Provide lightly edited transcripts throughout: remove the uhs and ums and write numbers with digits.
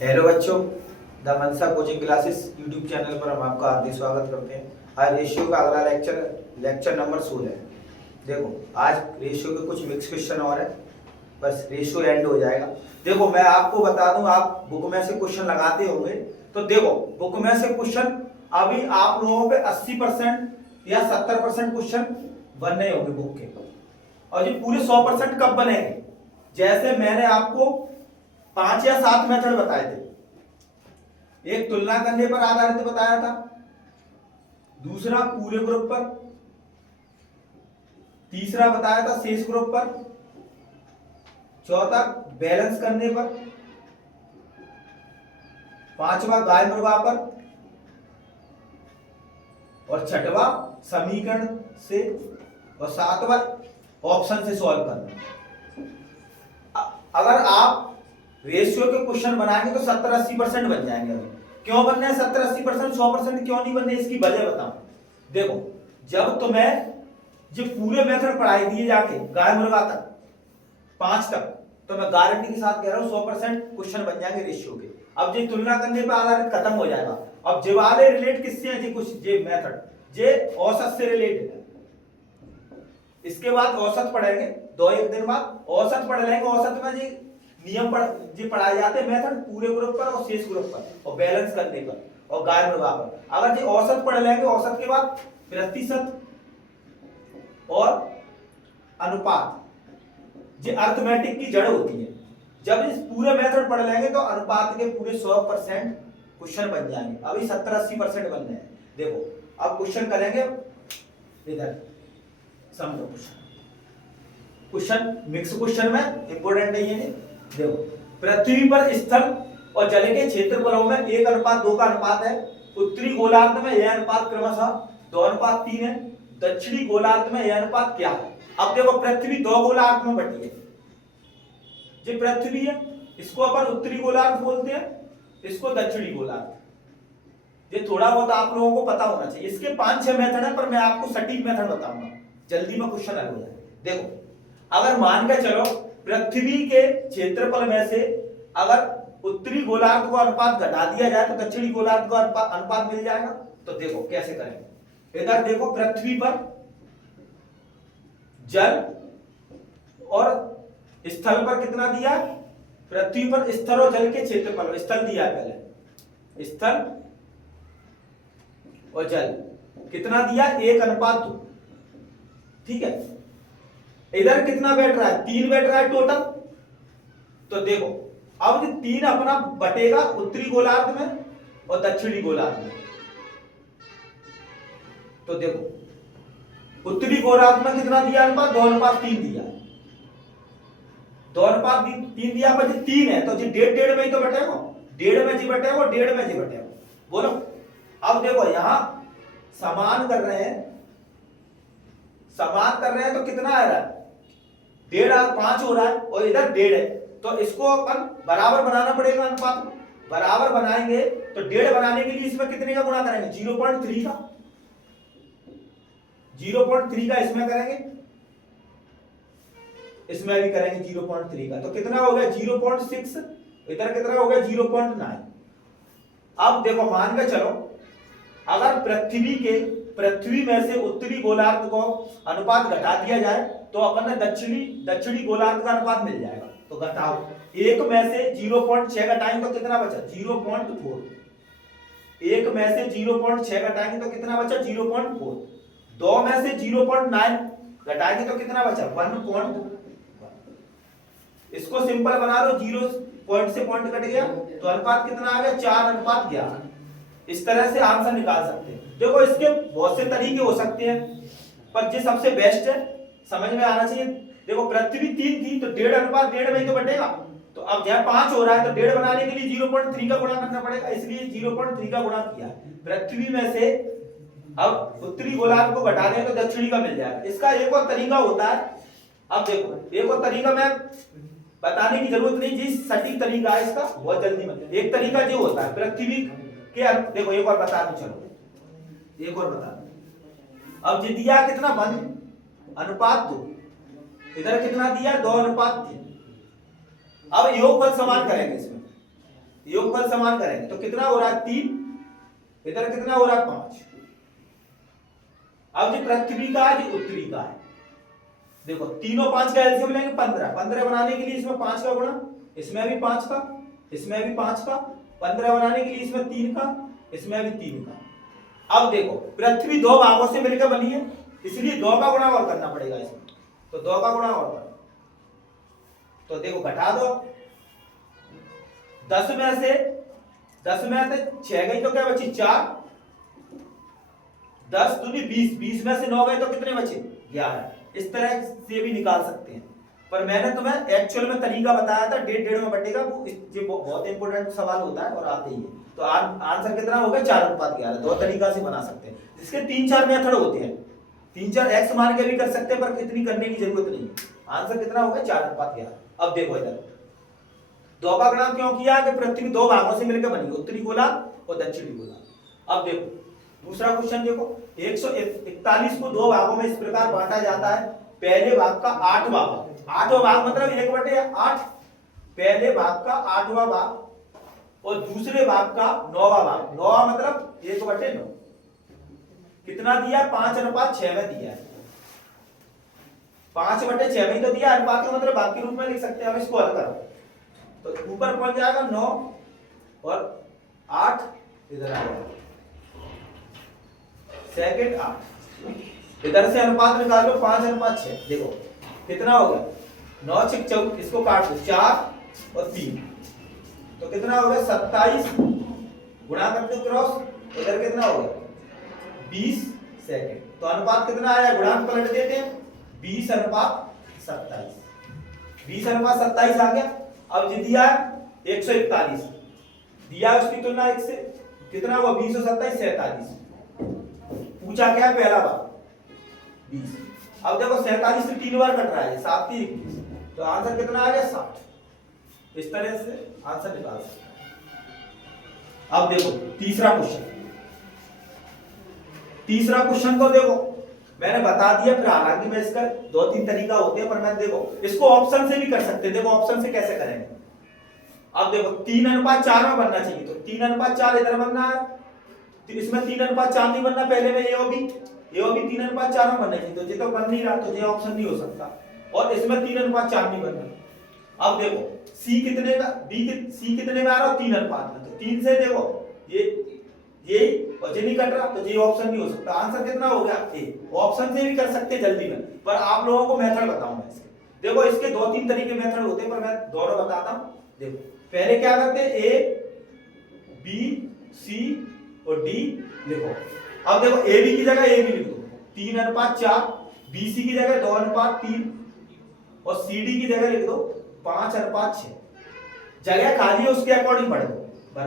Hello बच्चों, the Mansa coaching classes YouTube channel पर हम आपका हार्दिक स्वागत करते हैं। आज रेशियो का अगला लेक्चर नंबर 16 है। देखो, आज रेशियो के कुछ मिक्स क्वेश्चन और है, बस रेशियो एंड हो जाएगा। देखो, मैं आपको बता दूं, आप बुक में से क्वेश्चन लगाते होंगे, तो देखो बुक में से क्वेश्चन अभी आप लोगों पे 80% या 70% क्वेश्चन बन रहे होंगे बुक के, और ये पूरे 100% कब बनेंगे? जैसे मैंने आपको 5 या 7 मेथड बताए थे। एक तुलना करने पर आधारित बताया था, दूसरा पूरे ग्रुप पर, तीसरा बताया था शेष ग्रुप पर, चौथा बैलेंस करने पर, पांचवा गाय मुर्गा पर, और छठवा समीकरण से, और सातवां ऑप्शन से सॉल्व करना। अगर आप रेशियो के क्वेश्चन बनाएंगे तो 70-80% बन जाएंगे। अभी क्यों बनने हैं 70-80%? 100% क्यों नहीं बनने, इसकी वजह बताऊं। देखो, जब तुम्हें जो पूरे मेथड पढ़ाई दिए जाके गाय मुर्गा तक 5 तक, तो मैं गारंटी के साथ कह रहा हूं 100% क्वेश्चन बन जाएंगे रेशियो के। अब जो तुलना करने पर आधारित खत्म हो जाएगा। अब जे वाले रिलेट किससे हैं? जी कुछ जे मेथड जे औसत से रिलेटेड है। इसके बाद औसत पढ़ेंगे, 2-1 दिन बाद औसत पढ़ लेंगे। औसत में जी नियम पढ़ाए जाते हैं, मेथड पूरे ग्रुप पर और शेष ग्रुप पर, और बैलेंस करने पर और गाय मुर्गा पर। अगर जी औसत पढ़ लेंगे, औसत के बाद प्रतिशत और अनुपात, जो अर्थमेटिक की जड़ होती है। जब इस पूरे मेथड पढ़ लेंगे तो अनुपात के पूरे 100% क्वेश्चन बन जाएंगे। अभी 70-80% बन रहे हैं। देखो, अब क्वेश्चन करेंगे इधर, समझो क्वेश्चन मिक्स क्वेश्चन में इंपोर्टेंट नहीं है। देखो, पृथ्वी पर स्थल और जल के क्षेत्रफलों में 1:2 का अनुपात है। उत्तरी गोलार्ध में यह अनुपात क्रमशः 2:3 है। दक्षिणी गोलार्ध में यह अनुपात क्या है? अब देखो, पृथ्वी 2 गोलार्ध में बटी है। जो पृथ्वी है, इसको अपन उत्तरी गोलार्ध बोलते हैं, इसको दक्षिणी गोलार्ध। ये थोड़ा बहुत आप लोगों को पता होना चाहिए। इसके 5-6 मेथड है, पर मैं आपको सटीक मेथड बताऊंगा, जल्दी में क्वेश्चन हल हो जाए। देखो, अगर मान के चलो पृथ्वी के क्षेत्रफल में से अगर उत्तरी गोलार्ध को अनुपात घटा दिया जाए तो दक्षिणी गोलार्ध को अनुपात मिल जाएगा। तो देखो कैसे करेंगे। इधर देखो, पृथ्वी पर जल और स्थल पर कितना दिया? पृथ्वी पर स्थल और जल के क्षेत्रफल, स्थल दिया है पहले, स्थल और जल कितना दिया? 1:2। ठीक है, इधर कितना बैठ रहा है? 3 बैठ रहा है टोटल। तो देखो, अब 3 अपना बटेगा उत्तरी गोलार्ध में और दक्षिणी गोलार्ध में। तो देखो, उत्तरी गोलार्ध में कितना दिया अनुपात? 2:3 दिया। 2:3 दिया, पर 3 है तो जी 1.5 में ही तो बटेगा। 1.5 में जी बटेगा, 1.5 में जी बटेगा। बोलो, अब देखो यहां समान कर रहे हैं, समान कर रहे हैं तो कितना आ रहा है? 1.5 और 5 हो रहा है, और इधर 1.5 है, तो इसको अपन बराबर बनाना पड़ेगा। अनुपात बराबर बनाएंगे तो 1.5 बनाने के लिए इसमें कितने का गुणा करेंगे? 0.3 का। 0.3 का इसमें करेंगे, इसमें भी करेंगे 0.3 का, तो कितना हो गया? 0.6। इधर कितना हो गया? 0.9। अब देखो, मान के चलो अगर पृथ्वी में से उत्तरी गोलार्ध को अनुपात घटा दिया जाए तो अपन ने दक्षिणी गोलार्ध का अनुपात मिल जाएगा। तो घटाओ, 1 में से 0.6 घटाएंगे तो कितना बचा? 0.4। 1 में से 0.6 घटाएंगे तो कितना बचा? 0.4। 2 में से 0.9 घटाएंगे तो कितना बचा? 1.1। इसको सिंपल बना लो, 0 पॉइंट से पॉइंट कट गया तो अनुपात कितना आ गया? 4:11। इस तरह से आंसर निकाल सकते हैं। देखो, इसके बहुत से तरीके हो सकते हैं, पर जो सबसे बेस्ट है, समझ में आना चाहिए। देखो, पृथ्वी 3 थी तो 1.5:1.5 में ही तो बटेगा। तो अब जहां 5 हो रहा है तो 1.5 बनाने के लिए 0.3 का गुणा करना पड़ेगा, इसलिए 0.3 का गुणा किया। पृथ्वी में से अब उत्तरी गोलार्ध को घटा दें तो दक्षिणी का मिल जाएगा। इसका एक और तरीका होता है। अब देखो, एक और तरीका मैं बताने की जरूरत नहीं, जिस सटीक तरीका है इसका, बहुत जल्दी में। एक तरीका जो होता है पृथ्वी के, देखो एक और बता दूं, चलो एक और बता दूं। अब जी दिया कितना? 1:2। इधर कितना दिया? 2:3। अब योगफल समान करेंगे इसमें। योगफल समान करेंगे तो कितना हो रहा है 3, इधर कितना हो रहा है 5। अब जो पृथ्वी का है जो उत्तरी का है, देखो 3 और 5 का एलसीएम लेंगे 15, 15 बनाने के लिए इसमें 5 का गुणा, इसमें भी 5 का, इसमें भी 5 का, 15 बनाने के लिए इसमें 3 का, इसमें भी 3 का। अब देखो पृथ्वी 2 भागों से मिलकर बनी है, इसलिए 2 का गुणा और करना पड़ेगा इसमें, तो 2 का गुणा और करना, तो देखो घटा दो 10 में से 6 गई तो क्या बची 4, 10 दूनी 20, 20 में से 9 गए तो कितने बचे 11। इस तरह से भी निकाल सकते हैं, पर मैंने तुम्हें एक्चुअल में तरीका बताया था, डेढ़ में बटेगा, वो ये बहुत इंपॉर्टेंट सवाल होता है और आते ही है। तो आंसर कितना हो गया 4:11। दो तरीका से बना सकते हैं, इसके 3-4 मेथड होते हैं, 3-4 एक्स मान के भी कर सकते हैं, पर इतनी करने की जरूरत नहीं। आंसर कितना हो गया 4:11। अब देखो इधर 2 का गुणा क्यों किया कि पृथ्वी 2 भागों से मिलकर बनी, उत्तरी गोलार्ध और दक्षिणी गोलार्ध। अब देखो दूसरा क्वेश्चन देखो, 141 को 2 भागों में इस प्रकार बांटा जाता है, पहले भाग का 8वां भाग, 8वां भाग मतलब 1/8, पहले भाग का 8वां भाग और दूसरे भाग का 9वां भाग, 9वां मतलब 1/9, कितना दिया 5:6 में दिया है, 5/6 में तो दिया, अनुपात का मतलब भाग के रूप में लिख सकते हैं हम, इसको हल करो तो ऊपर पहुंच जाएगा 9 और 8 इधर आ जाएगा, सेकंड 8, इधर से अनुपात निकाल लो 5:6, देखो कितना हो गया 9 6 14, इसको काट दो 4 और 3, तो कितना हो गया 27, गुणा कर दो क्रॉस, इधर कितना हो गया 20 सेकंड, तो अनुपात कितना आया, गुणांक पलट देते हैं 20:27, 20:27 आ गया। अब जी दिया 141 दिया, उसकी तुलना 1 से कितना हुआ 20 और 27 47, पूछा क्या पहला भाग 20। अब देखो 47 से 3 बार कट रहा है 7 3 21, तो आंसर कितना आ गया 60। इस तरह से आंसर निकाल सकते हैं। अब देखो तीसरा क्वेश्चन को देखो मैंने बता दिया, फिर हालांकि मैं इसका 2-3 तरीका होते हैं, पर मैं देखो इसको ऑप्शन से भी कर सकते हैं। देखो ऑप्शन से कैसे करेंगे, अब देखो 3:4 में बनना चाहिए, तो 3:4 इधर बनना है, तो इसमें 3:4 नहीं बनना, पहले में ए और बी 3:4 में बनना चाहिए, तो ये तो बन नहीं रहा, तो ये ऑप्शन नहीं हो सकता, और इसमें 3:4 नहीं बनना। अब देखो सी कितने का, सी कितने में आ रहा है 3 अनुपात में, तो 3 से देखो ये और ये नहीं कट रहा, तो ये ऑप्शन नहीं हो सकता। आंसर कितना हो गया ए। ऑप्शन से भी कर सकते हैं जल्दी में, पर आप लोगों को मेथड बताऊंगा इसके। देखो इसके 2-3 तरीके मेथड होते हैं, पर मैं दोनों बताता हूं। देखो पहले क्या करते हैं, ए बी सी और डी लिखो। अब देखो ए बी की जगह ए बी लिख दो 3:4, बी सी की जगह 2:3 और सी डी की जगह लिख दो 5:6। जगह खाली है उसके अकॉर्डिंग भर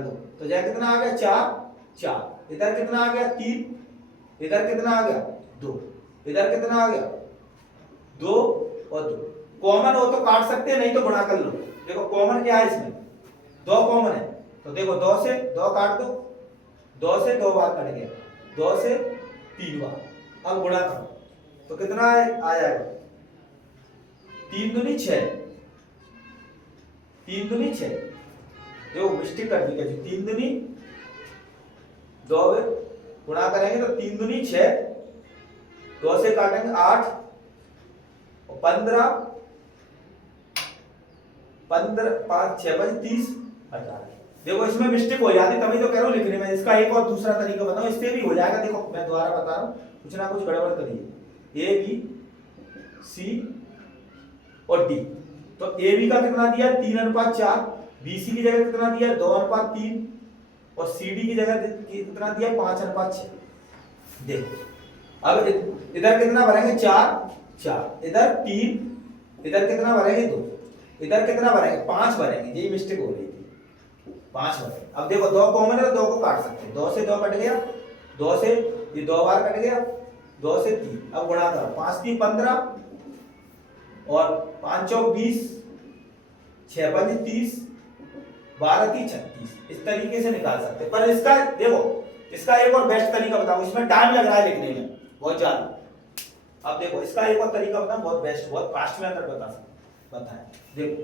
दो, तो जगह कितना आ गया 4, इधर कितना आ गया 3, इधर कितना आ गया 2, इधर कितना आ गया 2 और 2। कॉमन हो तो काट सकते हैं, नहीं तो गुणा कर लो। देखो कॉमन क्या है इसमें, 2 कॉमन है, तो देखो 2 से 2 काट दो, 2 से 2 बार कट गया, 2 से 3 बार। अब गुणा करो तो कितना आ जाएगा 3 दूनी 6, 3 दूनी 6, देखो मिस्टेक कर दी क्या, 3 दूनी 2 गुणा करेंगे तो 3 दूनी 6, 2 से काटेंगे 8 और 15 5 6 30 18। देखो इसमें मिस्टेक हो जाती, तभी तो कह रहा हूं लिखने में। इसका एक और दूसरा तरीका बताऊं, इससे भी हो जाएगा। देखो मैं दोबारा बता रहा हूं, कुछ ना कुछ गड़बड़ करिए। ए बी सी और डी, तो ए बी का कितना दिया 3:4, बी सी की जगह कितना दिया 2:3 और सी डी की जगह कितना दिया 5:6। देखो अब इधर कितना भरेंगे 4, इधर 3, इधर कितना भरेंगे 2, इधर कितना भरेंगे 5 भरेंगे। यही मिस्टेक हो रही थी, 5 भरेंगे। अब देखो 2 कॉमन है तो 2 को काट सकते हैं, 2 से 2 कट गया, 2 से ये 2 बार कट गया, 2 से 3। अब गुणा करो 5 3 15 और 5 चौक 20, 6 5 30, 12 3 36। इस तरीके से निकाल सकते हैं। पर इसका देखो इसका एक और बेस्ट तरीका बताऊं, इसमें टाइम लग रहा है लिखने में बहुत ज्यादा। अब देखो इसका एक और तरीका बताऊं, बहुत बेस्ट, बहुत फास्ट मेथड बताएं। देखो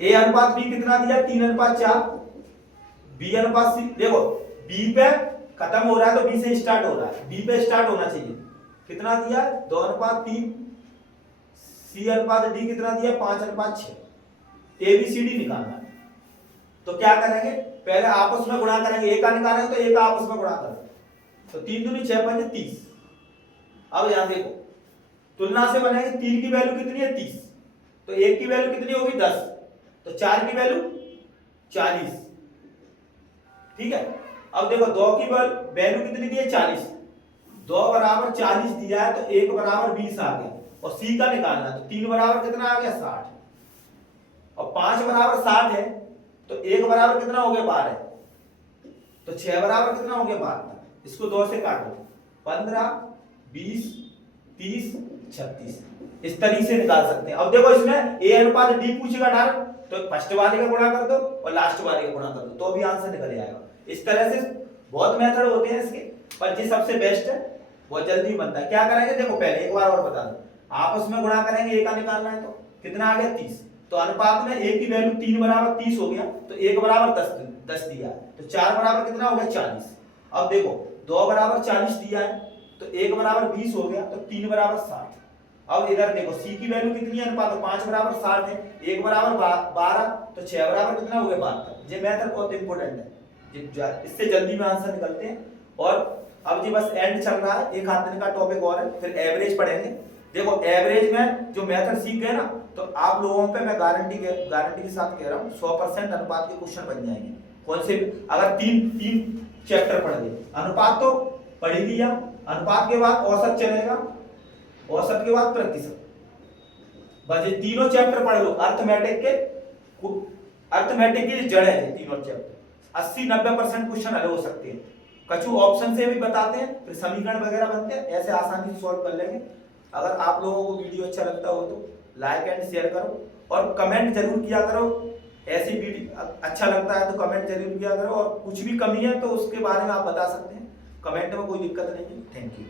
ए अनुपात बी कितना दिया 3:4, बी अनुपात सी, देखो बी पे खत्म हो रहा है तो बी से स्टार्ट हो रहा है, बी पे स्टार्ट होना चाहिए। कितना दिया है 2:3, सी अनुपात डी कितना दिया 5:6। ए बी सी डी निकालना है तो क्या करेंगे, पहले आपस में गुणा करेंगे, एक का निकालेंगे तो एक आपस में गुणा करेंगे, तो 3 दूनी 6 5 30। अब यहां देखो तुलना से बनेंगे, 3 की वैल्यू कितनी है 30, तो 1 की वैल्यू कितनी होगी 10, तो 4 की वैल्यू 40। ठीक है, अब देखो 2 की वैल्यू कितनी दी है 40, 2 बराबर 40 दिया है तो 1 बराबर 20 आ गया, और सी का निकालना तो 3 बराबर कितना आ गया 60, और 5 बराबर 60 है तो 1 बराबर कितना हो गया 12, तो 6 बराबर कितना हो गया 12। इसको 2 से काटो, 15 20 30 36, इस तरीके से निकाल सकते हैं। अब देखो इसमें ए अनुपात डी पूछेगा डायरेक्ट, तो फर्स्ट वाले का गुणा कर दो और लास्ट वाले का गुणा कर दो तो भी आंसर निकल जाएगा। इस तरह से बहुत मेथड होते हैं इसके, पर जो सबसे बेस्ट है बहुत जल्दी बनता है। क्या करेंगे देखो, पहले एक बार और बता दो, आपस में गुणा करेंगे, ए का निकालना है तो कितना आ गया 30, तो अनुपात में ए की वैल्यू 3 बराबर 30 हो गया, तो 1 बराबर 10 दिया, तो 4 बराबर कितना हो गया 40। अब देखो 2 बराबर 40 दिया है तो 1 बराबर 20 हो गया, तो 3 बराबर 60। अब इधर देखो सी की वैल्यू कितनी है अनुपात, 5 बराबर 60 है, 1 बराबर 12, तो 6 बराबर कितना हो गया 72। ये मेथड बहुत इंपॉर्टेंट है, इससे जल्दी में आंसर निकलते हैं। और अब जी बस एंड चल रहा है, एक हाथ दिन का टॉपिक और है, फिर एवरेज पढ़ेंगे। देखो एवरेज में जो मेथड सीख गए ना, तो आप लोगों पे मैं गारंटी के साथ कह रहा हूँ 100% अनुपात के क्वेश्चन बन जाएंगे। कौन से, अगर तीन चैप्टर पढ़ गए, अनुपात तो पढ़ ही लिया, अनुपात के बाद औसत चलेगा, औसत के बाद प्रतिशत, बस ये तीनों चैप्टर पढ़ लो। अर्थमेटिक की जड़ है ये तीनों चैप्टर, 80-90% क्वेश्चन हल हो सकते हैं। कछु ऑप्शन से भी बताते हैं, फिर समीकरण वगैरह बनते हैं, ऐसे आसानी से सॉल्व कर लेंगे। अगर आप लोगों को वीडियो अच्छा लगता हो तो लाइक एंड शेयर करो, और कमेंट जरूर किया करो। ऐसी वीडियो अच्छा लगता है तो कमेंट जरूर किया करो, और कुछ भी कमी है तो उसके बारे में आप बता सकते हैं, कमेंट में कोई दिक्कत नहीं है। Thank you.